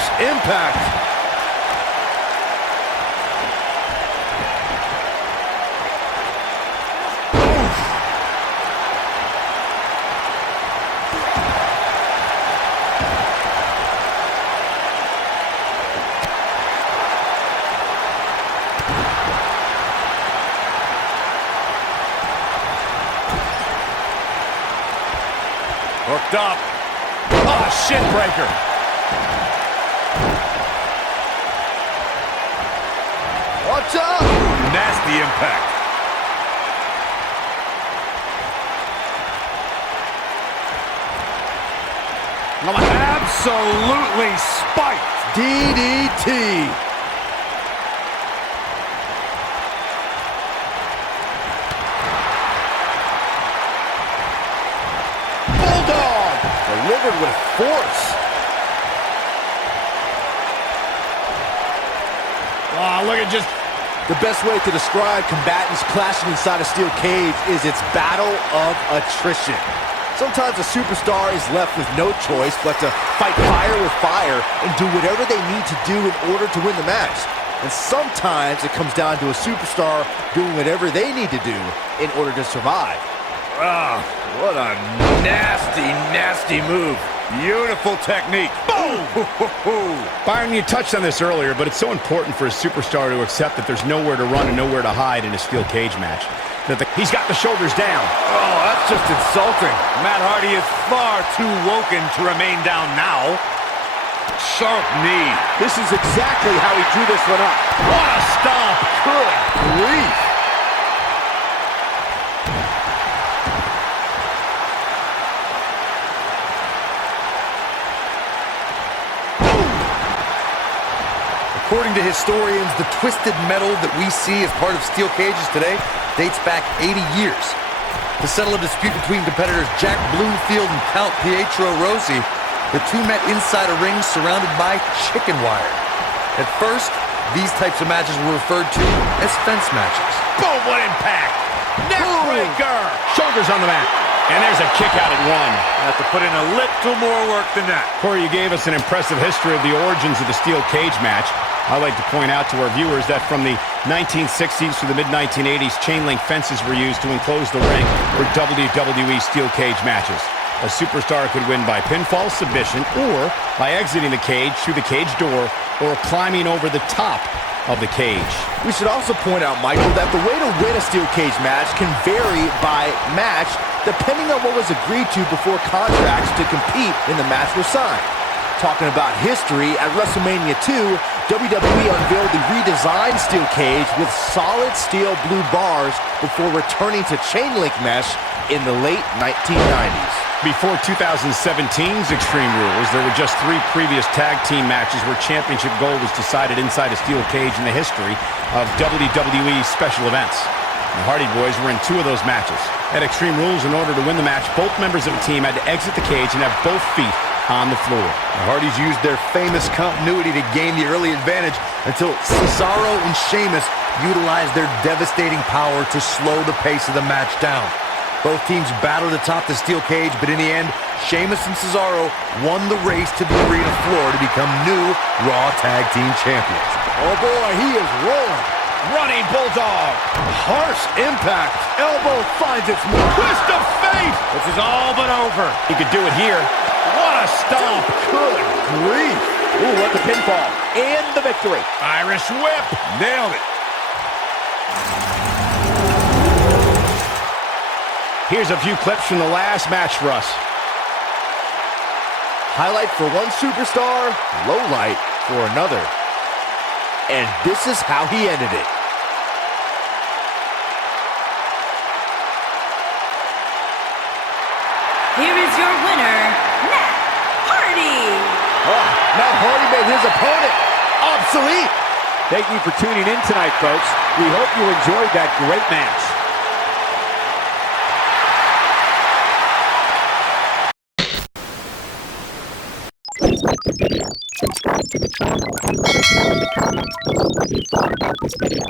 Harsh impact. Hooked up. Oh, shin breaker. Watch out! Nasty impact. Absolutely spiked. DDT. Delivered with force. Oh, look at just... The best way to describe combatants clashing inside a steel cage is its battle of attrition. Sometimes a superstar is left with no choice but to fight fire with fire and do whatever they need to do in order to win the match. And sometimes it comes down to a superstar doing whatever they need to do in order to survive. Ah, what a nasty, nasty move. Beautiful technique. Boom! Byron, you touched on this earlier, but it's so important for a superstar to accept that there's nowhere to run and nowhere to hide in a steel cage match. He's got the shoulders down. Oh, that's just insulting. Matt Hardy is far too woken to remain down now. Sharp knee. This is exactly how he drew this one up. What a stomp. Good grief. According to historians, the twisted metal that we see as part of steel cages today dates back 80 years. To settle a dispute between competitors Jack Bloomfield and Count Pietro Rossi, the two met inside a ring surrounded by chicken wire. At first, these types of matches were referred to as fence matches. Boom, what impact! Neckbreaker! Shoulders on the mat. And there's a kick out at one. Have to put in a little more work than that. Corey, you gave us an impressive history of the origins of the steel cage match. I'd like to point out to our viewers that from the 1960s to the mid-1980s, chain link fences were used to enclose the ring for WWE steel cage matches. A superstar could win by pinfall submission or by exiting the cage through the cage door or climbing over the top of the cage. We should also point out, Michael, that the way to win a steel cage match can vary by match depending on what was agreed to before contracts to compete in the match were signed. Talking about history, at WrestleMania 2, WWE unveiled the redesigned steel cage with solid steel blue bars before returning to chain link mesh in the late 1990s. Before 2017's Extreme Rules, there were just 3 previous tag team matches where championship gold was decided inside a steel cage in the history of WWE special events. The Hardy Boys were in 2 of those matches. At Extreme Rules, in order to win the match, both members of a team had to exit the cage and have both feet on the floor. The Hardys used their famous continuity to gain the early advantage until Cesaro and Sheamus utilized their devastating power to slow the pace of the match down. Both teams battled atop the steel cage, but in the end, Sheamus and Cesaro won the race to the arena floor to become new Raw Tag Team Champions. Oh boy, he is rolling. Running Bulldog. Harsh impact. Elbow finds its mark. Twist of fate. This is all but over. He could do it here. What a stomp. Good grief. Ooh, what the pinfall. And the victory. Irish whip. Nailed it. Here's a few clips from the last match for us. Highlight for one superstar, low light for another. And this is how he ended it. Here is your winner, Matt Hardy. Oh, Matt Hardy made his opponent obsolete. Thank you for tuning in tonight, folks. We hope you enjoyed that great match. Subscribe to the channel and let us know in the comments below what you thought about this video.